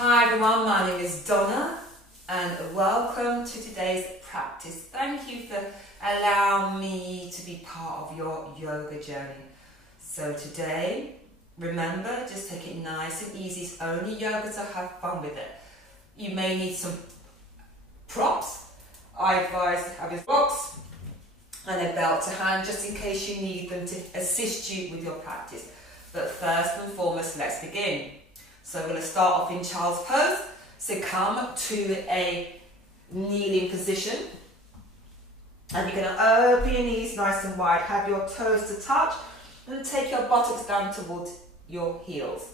Hi everyone, my name is Donna and welcome to today's practice. Thank you for allowing me to be part of your yoga journey. So today, remember, just take it nice and easy. It's only yoga, so have fun with it. You may need some props. I advise having blocks and a belt to hand just in case you need them to assist you with your practice. But first and foremost, let's begin. So we're going to start off in child's pose. So come to a kneeling position. And you're going to open your knees nice and wide. Have your toes to touch. And take your buttocks down towards your heels.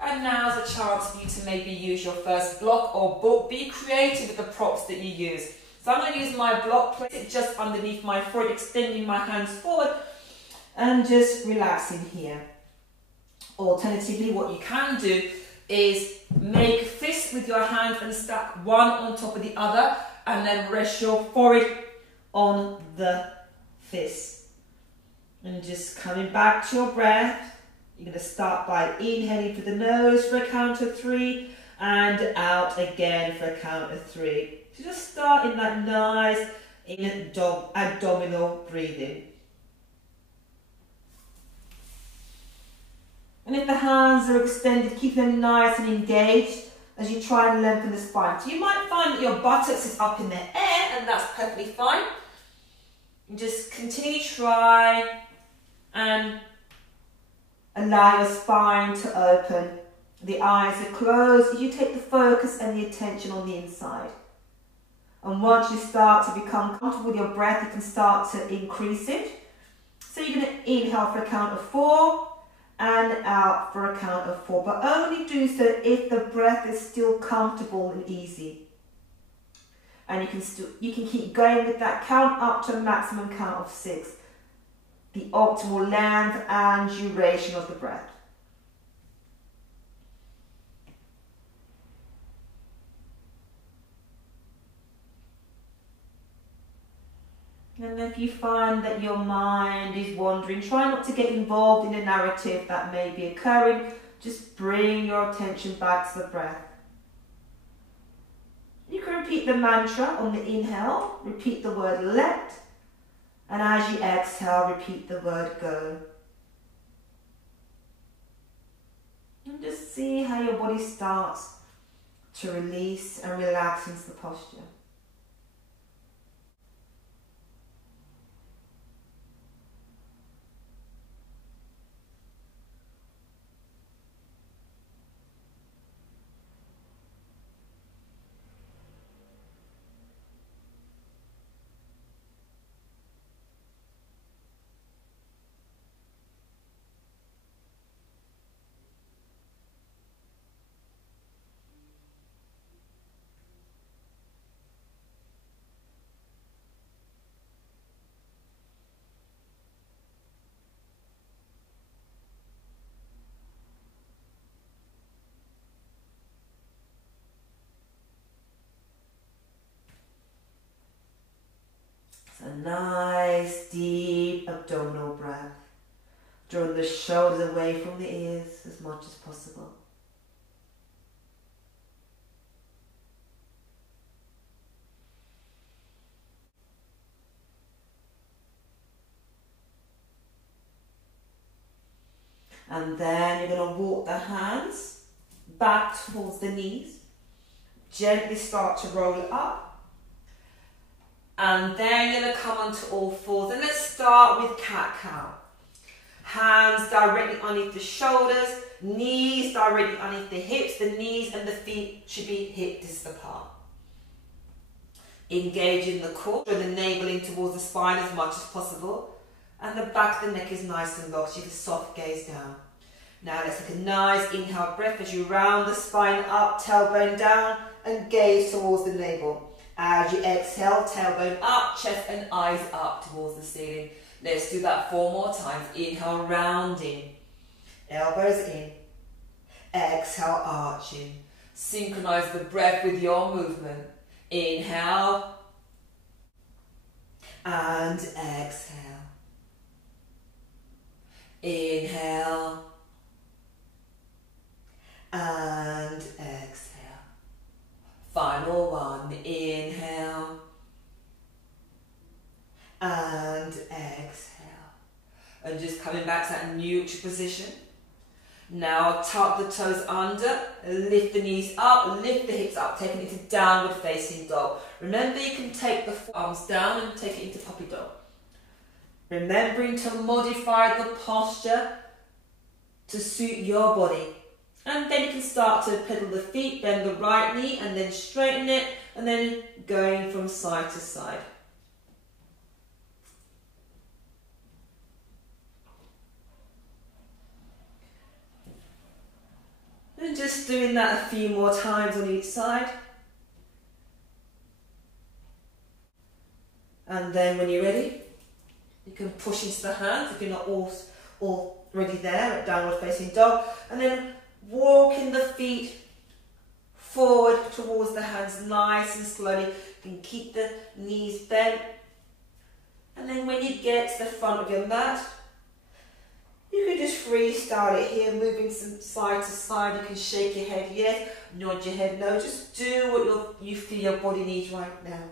And now's a chance for you to maybe use your first block or book. Be creative with the props that you use. So I'm going to use my block, place it just underneath my forehead, extending my hands forward. And just relaxing here. Alternatively, what you can do is make fists with your hands and stack one on top of the other and then rest your forehead on the fist. And just coming back to your breath, you're going to start by inhaling through the nose for a count of 3 and out again for a count of 3. So just start in that nice abdominal breathing. And if the hands are extended, keep them nice and engaged as you try and lengthen the spine. So you might find that your buttocks is up in the air, and that's perfectly fine. And just continue to try and allow your spine to open. The eyes are closed as you take the focus and the attention on the inside. And once you start to become comfortable with your breath, you can start to increase it. So you're going to inhale for a count of 4. And out for a count of 4, but only do so if the breath is still comfortable and easy. And you can keep going with that count up to a maximum count of 6. The optimal length and duration of the breath. And if you find that your mind is wandering, try not to get involved in a narrative that may be occurring. Just bring your attention back to the breath. You can repeat the mantra on the inhale. Repeat the word let. And as you exhale, repeat the word go. And just see how your body starts to release and relax into the posture. A nice deep abdominal breath, drawing the shoulders away from the ears as much as possible. And then you're going to walk the hands back towards the knees, gently start to roll it up. And then you're going to come onto all fours. And let's start with cat-cow. Hands directly underneath the shoulders, knees directly underneath the hips. The knees and the feet should be hip distance apart. Engaging the core, draw the navel in towards the spine as much as possible. And the back of the neck is nice and long, so you can soft gaze down. Now let's take a nice inhale breath as you round the spine up, tailbone down, and gaze towards the navel. As you exhale, tailbone up, chest and eyes up towards the ceiling. Let's do that 4 more times. Inhale, rounding. Elbows in. Exhale, arching. Synchronize the breath with your movement. Inhale. And exhale. Inhale. And exhale. one. Inhale. And exhale. And just coming back to that neutral position. Now tuck the toes under, lift the knees up, lift the hips up, taking it to downward facing dog. Remember, you can take the arms down and take it into puppy dog. Remembering to modify the posture to suit your body. And then you can start to pedal the feet, bend the right knee and then straighten it, and then going from side to side. And just doing that a few more times on each side. And then when you're ready, you can push into the hands if you're not already there at downward facing dog. And then walking the feet forward towards the hands nice and slowly. You can keep the knees bent. And then when you get to the front of your mat, you can just freestyle it here, moving from side to side. You can shake your head yes, nod your head no. Just do what you feel your body needs right now.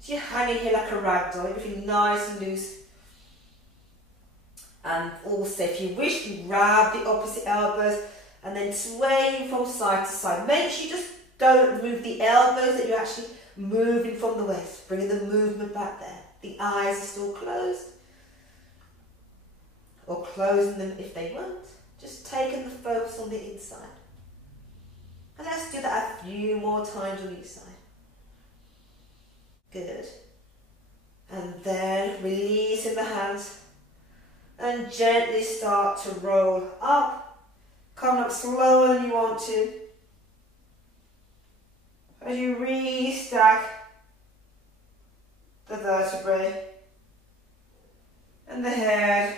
So you're hanging here like a rag doll, everything nice and loose. And also, if you wish, you grab the opposite elbows and then sway from side to side. Make sure you just don't move the elbows, that you're actually moving from the waist, bringing the movement back there. The eyes are still closed. Or closing them if they weren't. Just taking the focus on the inside. And let's do that a few more times on each side. Good. And then releasing the hands and gently start to roll up. Come up slower than you want to. As you restack the vertebrae and the head.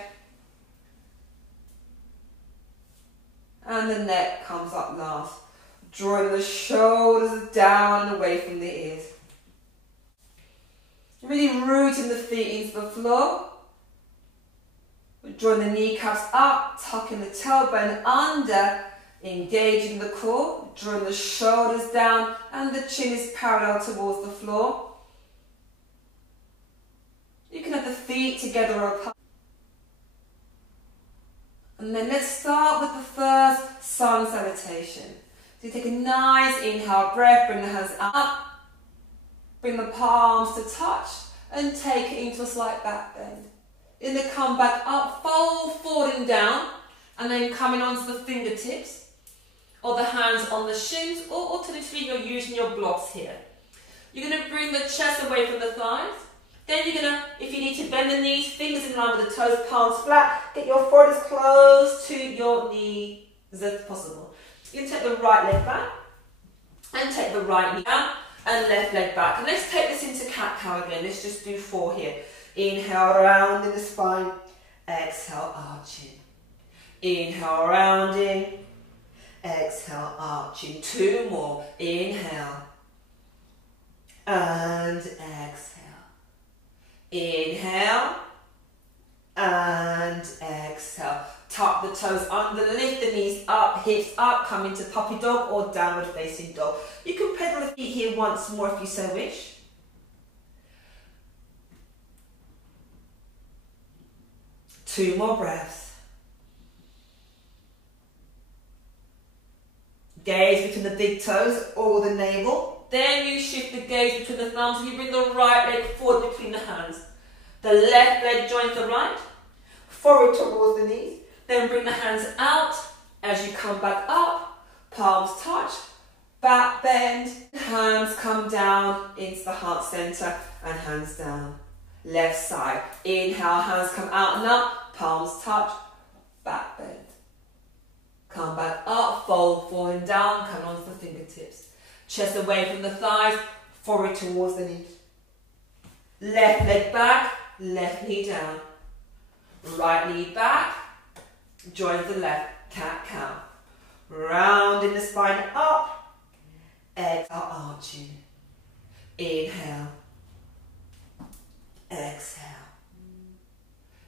And the neck comes up last. Drawing the shoulders down and away from the ears. Really rooting the feet into the floor. Drawing the kneecaps up, tucking the tailbone under, engaging the core, drawing the shoulders down and the chin is parallel towards the floor. You can have the feet together or apart. And then let's start with the first sun salutation. So you take a nice inhale breath, bring the hands up, bring the palms to touch and take it into a slight back bend. In the come back up, fold forward and down, and then coming onto the fingertips or the hands on the shins, or alternatively you're using your blocks here. You're going to bring the chest away from the thighs. Then you're going to, if you need to, bend the knees, fingers in line with the toes, palms flat. Get your forehead as close to your knee as possible. You can take the right leg back and take the right knee down and left leg back. And let's take this into cat-cow again. Let's just do 4 here. Inhale, round in the spine. Exhale, arching. Inhale, rounding. Exhale, arching. 2 more. Inhale. And exhale. Inhale and exhale. Tuck the toes under, lift the knees up, hips up, come into puppy dog or downward facing dog. You can pedal the feet here once more if you so wish. Two more breaths. Gaze between the big toes or the navel. Then you shift the gaze between the thumbs and you bring the right leg forward between the hands. The left leg joins the right, forward towards the knees. Then bring the hands out as you come back up, palms touch, back bend, hands come down into the heart center and hands down. Left side, inhale, hands come out and up, palms touch, back bend. Come back up, fold forward and down, come onto the fingertips. Chest away from the thighs, forward towards the knees. Left leg back, left knee down. Right knee back, joins the left, cat-cow. Rounding the spine up, exhale, arching. Inhale, exhale.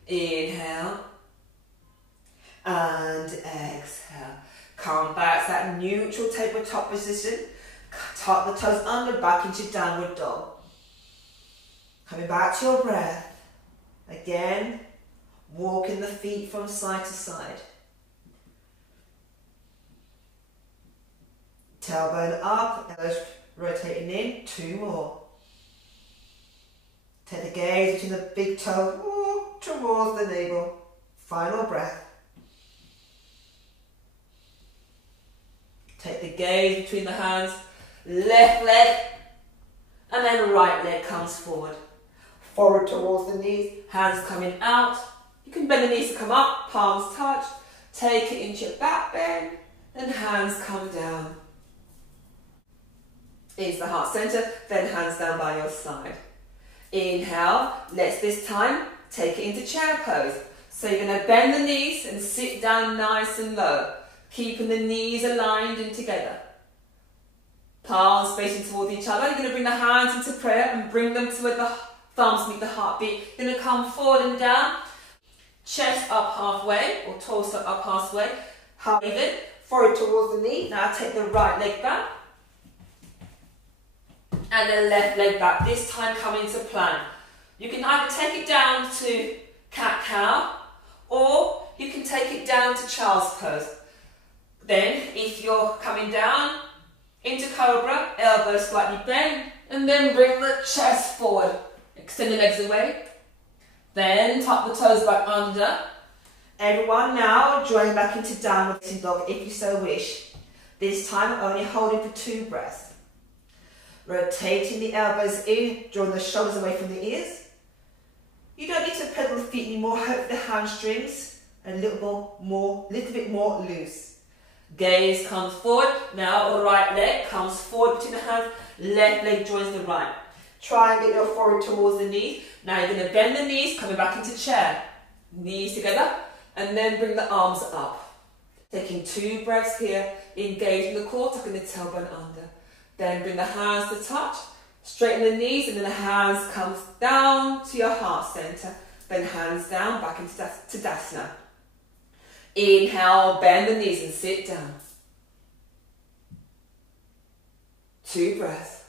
Inhale, and exhale. Come back to that neutral tabletop position. Tuck the toes under, back into downward dog. Coming back to your breath. Again, walking the feet from side to side. Tailbone up, elbows rotating in, 2 more. Take the gaze between the big toe towards the navel. Final breath. Take the gaze between the hands, left leg, and then right leg comes forward. Forward towards the knees, hands coming out. You can bend the knees to come up, palms touch. Take it into your back bend, then hands come down. Into the heart center, then hands down by your side. Inhale, let's this time take it into chair pose. So you're going to bend the knees and sit down nice and low, keeping the knees aligned and together. Palms facing towards each other. You're going to bring the hands into prayer and bring them to where the thumbs meet the heartbeat. You're going to come forward and down, chest up halfway or torso up halfway. Half even, forward towards the knee. Now take the right leg back and the left leg back. This time come into plank. You can either take it down to cat-cow or you can take it down to child's pose. Then if you're coming down into cobra, elbows slightly bent, and then bring the chest forward. Extend the legs away. Then tuck the toes back under. Everyone now join back into downward facing dog if you so wish. This time only holding for 2 breaths. Rotating the elbows in, drawing the shoulders away from the ears. You don't need to pedal the feet anymore. Hope the hamstrings are a little bit more loose. Gaze comes forward. Now the right leg comes forward between the hands. Left leg joins the right. Try and get your forehead towards the knees. Now you're going to bend the knees, coming back into chair. Knees together, and then bring the arms up. Taking 2 breaths here. Engaging the core, tucking the tailbone under. Then bring the hands to touch. Straighten the knees, and then the hands come down to your heart center. Then hands down, back into Tadasana. Inhale, bend the knees and sit down. 2 breaths.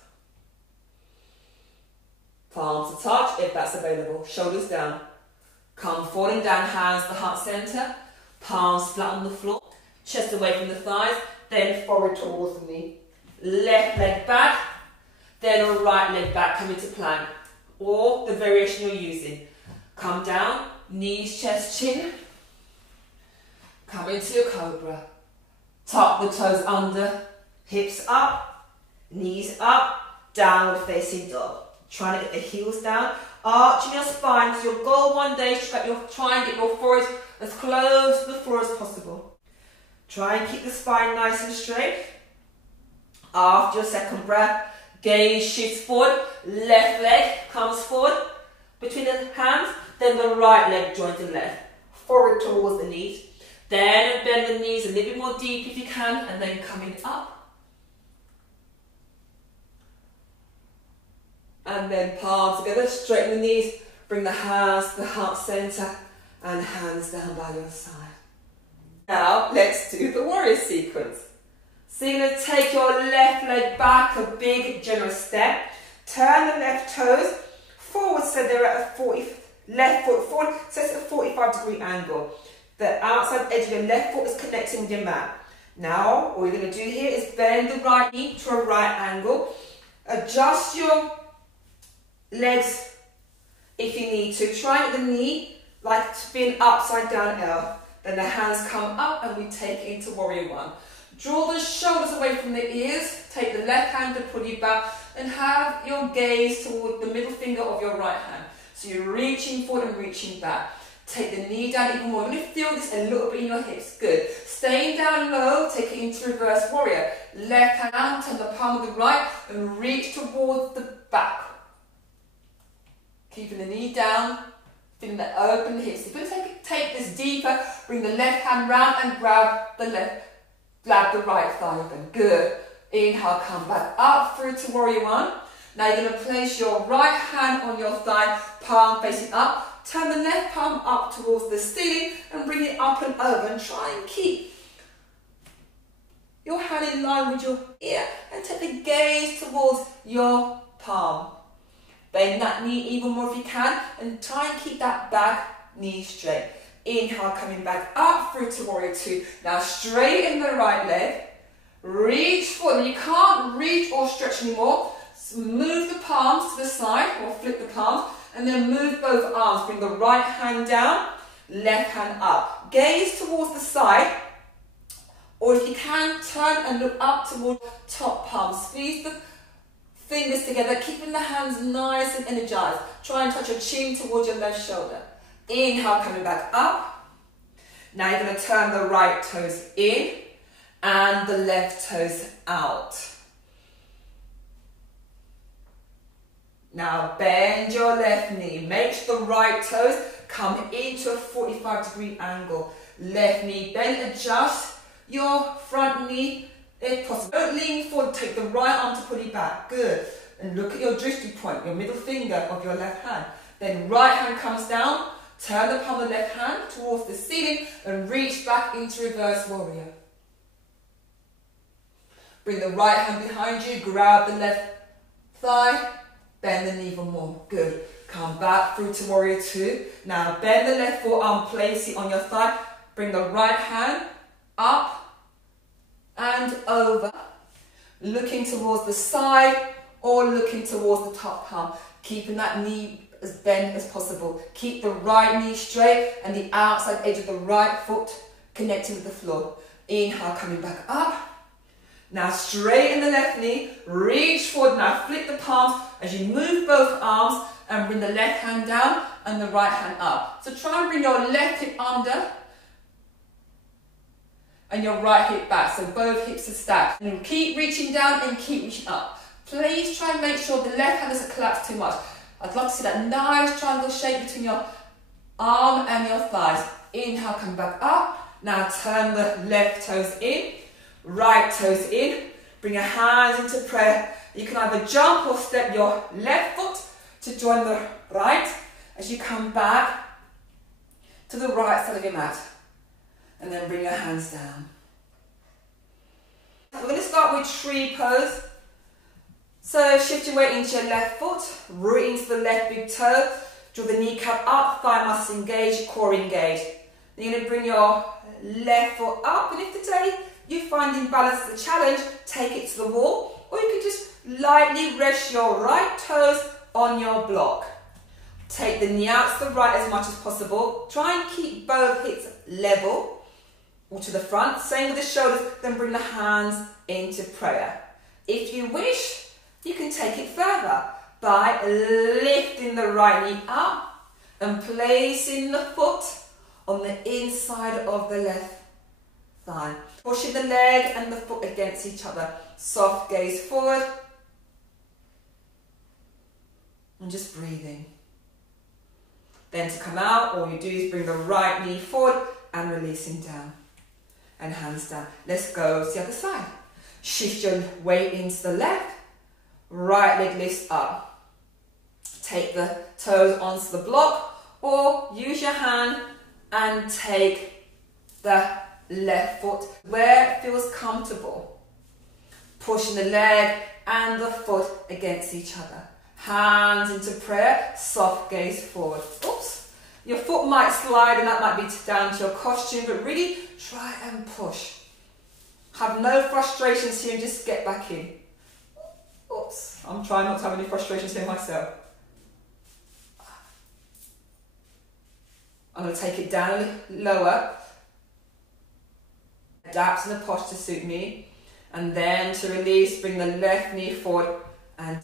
Palms to touch if that's available. Shoulders down. Come forward and down, hands to the heart center. Palms flat on the floor. Chest away from the thighs. Then forward towards the knee. Left leg back. Then a right leg back, come into plank. Or the variation you're using. Come down, knees, chest, chin. Come into your cobra. Tuck the toes under. Hips up. Knees up. Downward facing dog. Trying to get the heels down, arching your spine. So your goal one day is to try and get your forehead as close to the floor as possible. Try and keep the spine nice and straight. After your second breath, gaze shifts forward, left leg comes forward between the hands, then the right leg joins the left, forward towards the knees. Then bend the knees a little bit more deep if you can, and then coming up. And then palms together, straighten the knees, bring the hands to the heart center and hands down by your side. Now let's do the warrior sequence. So you're going to take your left leg back, a big generous step. Turn the left toes forward so they're at a left foot forward, so it's a 45-degree angle. The outside edge of your left foot is connecting with your mat. Now all you're going to do here is bend the right knee to a right angle. Adjust your legs if you need to. Try at the knee like being upside down L. Then the hands come up and we take it into warrior 1. Draw the shoulders away from the ears. Take the left hand to pull you back and have your gaze toward the middle finger of your right hand. So you're reaching forward and reaching back. Take the knee down even more. You're going to feel this a little bit in your hips. Good. Staying down low, take it into reverse warrior. Left hand out, turn the palm of the right and reach towards the back. Keeping the knee down, feeling the open hips. If you take this deeper, bring the left hand round and grab the right thigh open. Good. Inhale, come back up through to warrior 1. Now you're going to place your right hand on your thigh, palm facing up. Turn the left palm up towards the ceiling and bring it up and over. And try and keep your hand in line with your ear and take the gaze towards your palm. Bend that knee even more if you can and try and keep that back knee straight. Inhale, coming back up through to warrior two. Now straighten the right leg. Reach forward. You can't reach or stretch anymore. Move the palms to the side or flip the palms and then move both arms. Bring the right hand down, left hand up. Gaze towards the side, or if you can, turn and look up towards top palm. Squeeze the fingers together, keeping the hands nice and energized. Try and touch your chin towards your left shoulder. Inhale, coming back up. Now you're going to turn the right toes in and the left toes out. Now bend your left knee. Make sure the right toes come into a 45-degree angle. Left knee bend, adjust your front knee if possible. Don't lean forward, take the right arm to pull you back. Good. And look at your drishti point, your middle finger of your left hand. Then right hand comes down, turn the palm of the left hand towards the ceiling and reach back into reverse warrior. Bring the right hand behind you, grab the left thigh, bend the knee even more. Good. Come back through to warrior two. Now bend the left forearm, place it on your thigh. Bring the right hand up and over. Looking towards the side or looking towards the top palm. Keeping that knee as bent as possible. Keep the right knee straight and the outside edge of the right foot connecting with the floor. Inhale, coming back up. Now straighten the left knee, reach forward, now flip the palms as you move both arms and bring the left hand down and the right hand up. So try and bring your left hip under and your right hip back, so both hips are stacked. And keep reaching down and keep reaching up. Please try and make sure the left hand doesn't collapse too much. I'd love to see that nice triangle shape between your arm and your thighs. Inhale, come back up. Now turn the left toes in. Right toes in, bring your hands into prayer. You can either jump or step your left foot to join the right as you come back to the right side of your mat. And then bring your hands down. We're going to start with tree pose. So shift your weight into your left foot, root into the left big toe, draw the kneecap up, thigh muscles engaged, core engaged. Then you're going to bring your left foot up, and if today you find imbalance as a challenge, take it to the wall, or you can just lightly rest your right toes on your block. Take the knee out to the right as much as possible. Try and keep both hips level or to the front. Same with the shoulders, then bring the hands into prayer. If you wish, you can take it further by lifting the right knee up and placing the foot on the inside of the left thigh. Pushing the leg and the foot against each other. Soft gaze forward. And just breathing. Then to come out, all you do is bring the right knee forward and releasing down. And hands down. Let's go to the other side. Shift your weight into the left. Right leg lifts up. Take the toes onto the block or use your hand and take the left foot where it feels comfortable. Pushing the leg and the foot against each other. Hands into prayer, soft gaze forward. Oops. Your foot might slide and that might be down to your costume, but really try and push. Have no frustrations here and just get back in. Oops. I'm trying not to have any frustrations here myself. I'm going to take it down lower. Adapt to the posture to suit me. And then to release, bring the left knee forward. And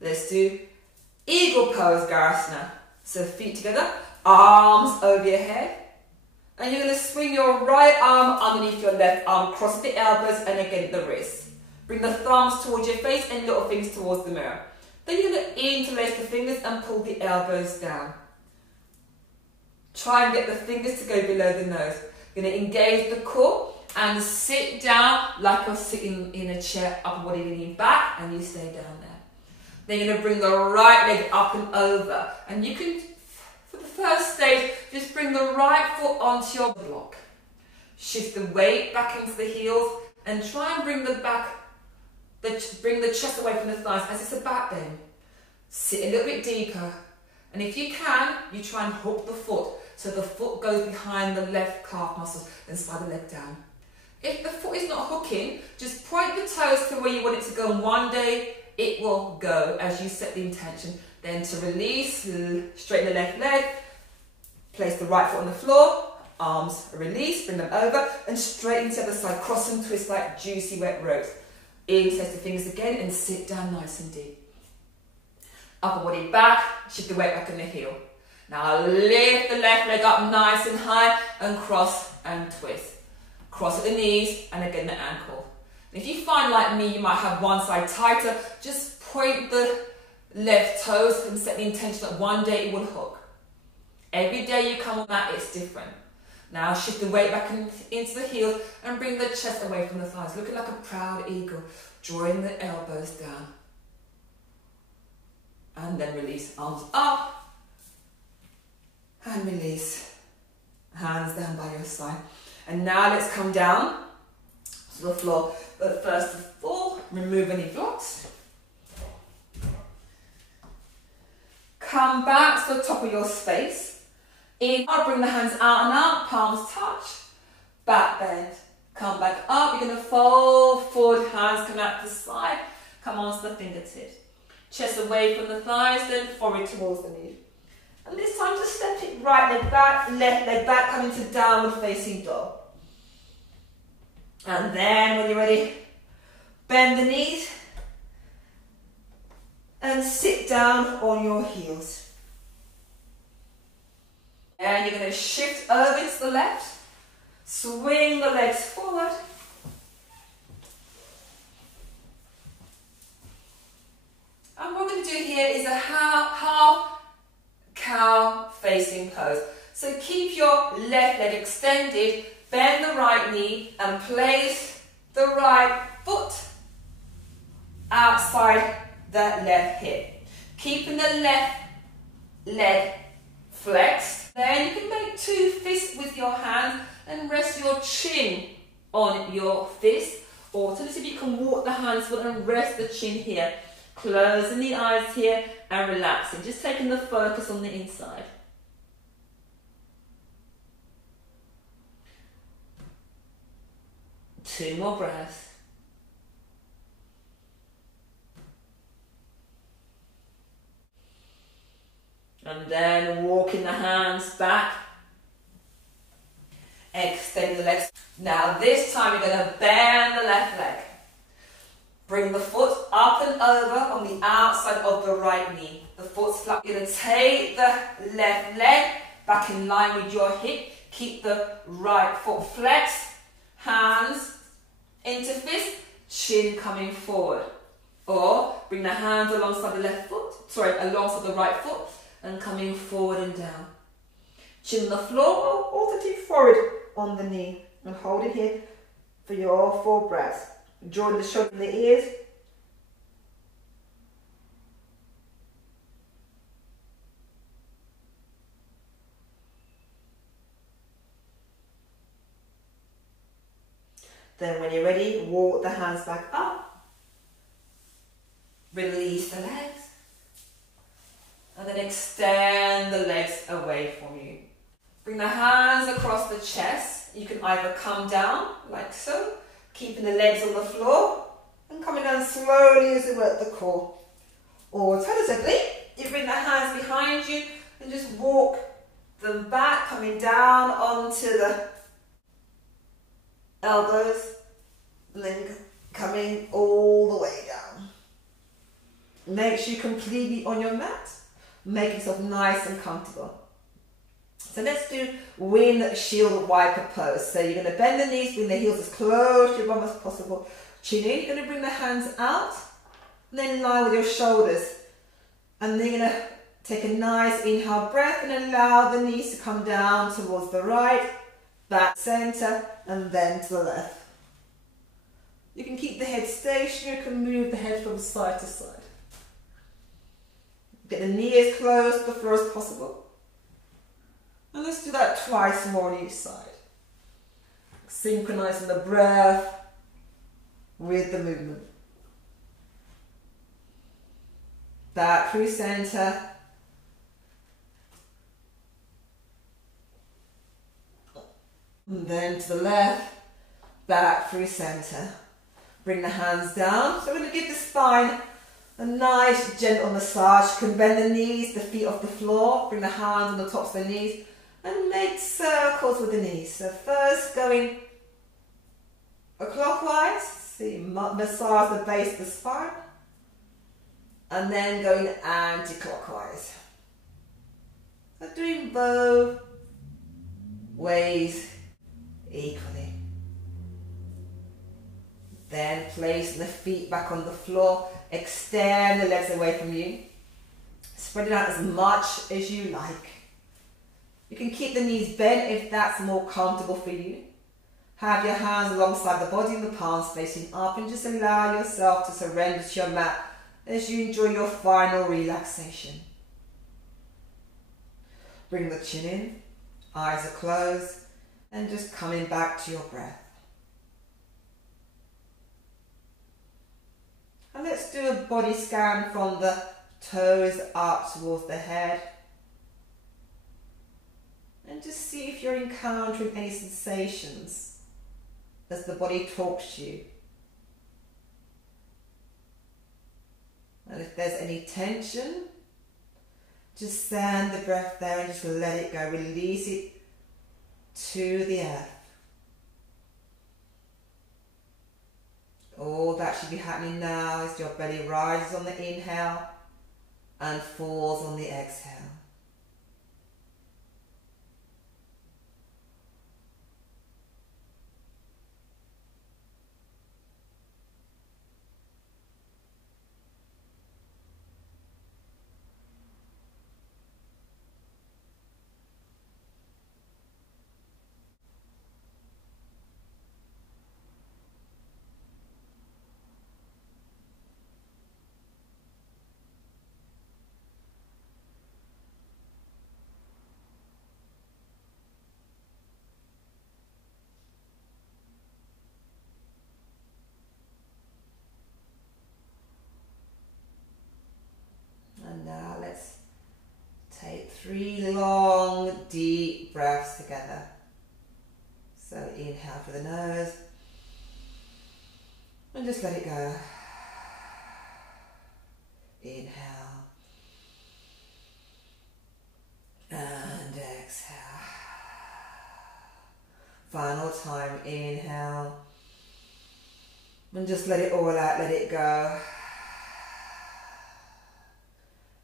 let's do eagle pose, Garasana. So feet together, arms over your head. And you're going to swing your right arm underneath your left arm, cross the elbows and again the wrists. Bring the thumbs towards your face and little fingers towards the mirror. Then you're going to interlace the fingers and pull the elbows down. Try and get the fingers to go below the nose. You're going to engage the core and sit down like you're sitting in a chair, upper body leaning back, and you stay down there. Then you're going to bring the right leg up and over. And you can, for the first stage, just bring the right foot onto your block. Shift the weight back into the heels and try and bring bring the chest away from the thighs as it's a back bend. Sit a little bit deeper, and if you can, you try and hook the foot so the foot goes behind the left calf muscle and slide the leg down. If the foot is not hooking, just point the toes to where you want it to go, and one day it will go as you set the intention. Then to release, straighten the left leg, place the right foot on the floor, arms release, bring them over and straighten to the other side, cross and twist like juicy wet ropes. Interlace the fingers again and sit down nice and deep. Upper body back, shift the weight back in the heel. Now lift the left leg up nice and high and cross and twist. Cross at the knees and again the ankle. And if you find like me, you might have one side tighter, just point the left toes and set the intention that one day it will hook. Every day you come on that, it's different. Now shift the weight back into the heels and bring the chest away from the thighs, looking like a proud eagle, drawing the elbows down. And then release, arms up, and release, hands down by your side. And now let's come down to the floor. But first of all, remove any blocks. Come back to the top of your space. Inhale, bring the hands out and out, palms touch, back bend. Come back up, you're going to fold forward, hands come out to the side, come onto the fingertips. Chest away from the thighs, then forehead towards the knee. And this time just step it right leg back, left leg back, come into downward facing dog. And then when you're ready, bend the knees and sit down on your heels. And you're going to shift over to the left, swing the legs forward. And what we're going to do here is a half cow facing pose. So keep your left leg extended, bend the right knee and place the right foot outside the left hip. Keeping the left leg flexed. Then you can make two fists with your hands and rest your chin on your fist. Alternatively, you can walk the hands forward and rest the chin here. Closing the eyes here and relaxing. Just taking the focus on the inside. Two more breaths. And then walking the hands back. Extend the legs. Now this time you're going to bend the left leg. Bring the foot up and over on the outside of the right knee. The foot's flat. You're going to take the left leg back in line with your hip. Keep the right foot flexed. Hands into fist. Chin coming forward. Or bring the hands alongside the left foot. Alongside the right foot. And coming forward and down. Chin on the floor or alternatively forward on the knee. And hold it here for your 4 breaths. Drawing the shoulder and the ears. Then when you're ready, walk the hands back up. Release the legs. And then extend the legs away from you. Bring the hands across the chest. You can either come down like so, keeping the legs on the floor and coming down slowly as you work the core. Or alternatively, you bring the hands behind you and just walk them back, coming down onto the elbows, then coming all the way down. Make sure you're completely on your mat. Make yourself nice and comfortable. So let's do windshield wiper pose. So you're going to bend the knees, bring the heels as close to your bum as possible. Chin in, you're going to bring the hands out, and then in line with your shoulders. And then you're going to take a nice inhale breath and allow the knees to come down towards the right, back, center, and then to the left. You can keep the head stationary, you can move the head from side to side. Get the knee as close to the floor as possible. And let's do that twice more on each side. Synchronizing the breath with the movement. Back through center. And then to the left, back through center. Bring the hands down. So we're going to give the spine a nice gentle massage. You can bend the knees, the feet off the floor. Bring the hands on the tops of the knees and make circles with the knees. So first going clockwise, see, massage the base of the spine. And then going anti-clockwise. So doing both ways equally. Then placing the feet back on the floor. Extend the legs away from you. Spread it out as much as you like. You can keep the knees bent if that's more comfortable for you. Have your hands alongside the body and the palms facing up, and just allow yourself to surrender to your mat as you enjoy your final relaxation. Bring the chin in, eyes are closed, and just coming back to your breath. And let's do a body scan from the toes up towards the head. And just see if you're encountering any sensations as the body talks to you. And if there's any tension, just send the breath there and just let it go. Release it to the earth. All that should be happening now is your belly rises on the inhale and falls on the exhale. And now let's take 3 long, deep breaths together. So inhale through the nose and just let it go. Inhale and exhale. Final time, inhale and just let it all out, let it go.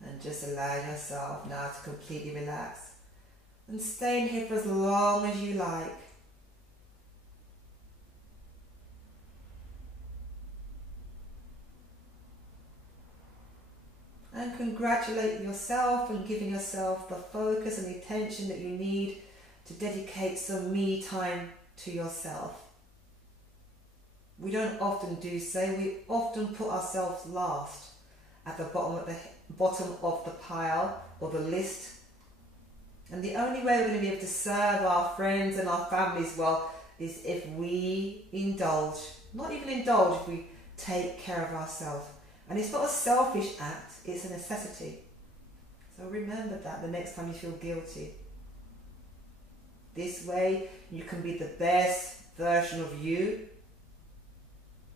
And just allow yourself now to completely relax and stay in here for as long as you like. And congratulate yourself on giving yourself the focus and the attention that you need to dedicate some me time to yourself. We don't often do so. We often put ourselves last, at the bottom of the pile or the list. And the only way we're going to be able to serve our friends and our families well is if we indulge, not even indulge, if we take care of ourselves. And it's not a selfish act, it's a necessity. So remember that the next time you feel guilty. This way you can be the best version of you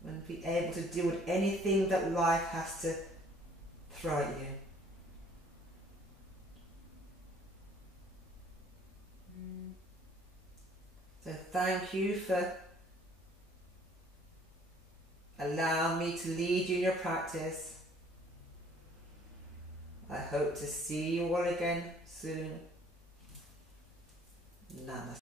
and be able to deal with anything that life has to throw at you. So thank you for allowing me to lead you in your practice. I hope to see you all again soon. Namaste.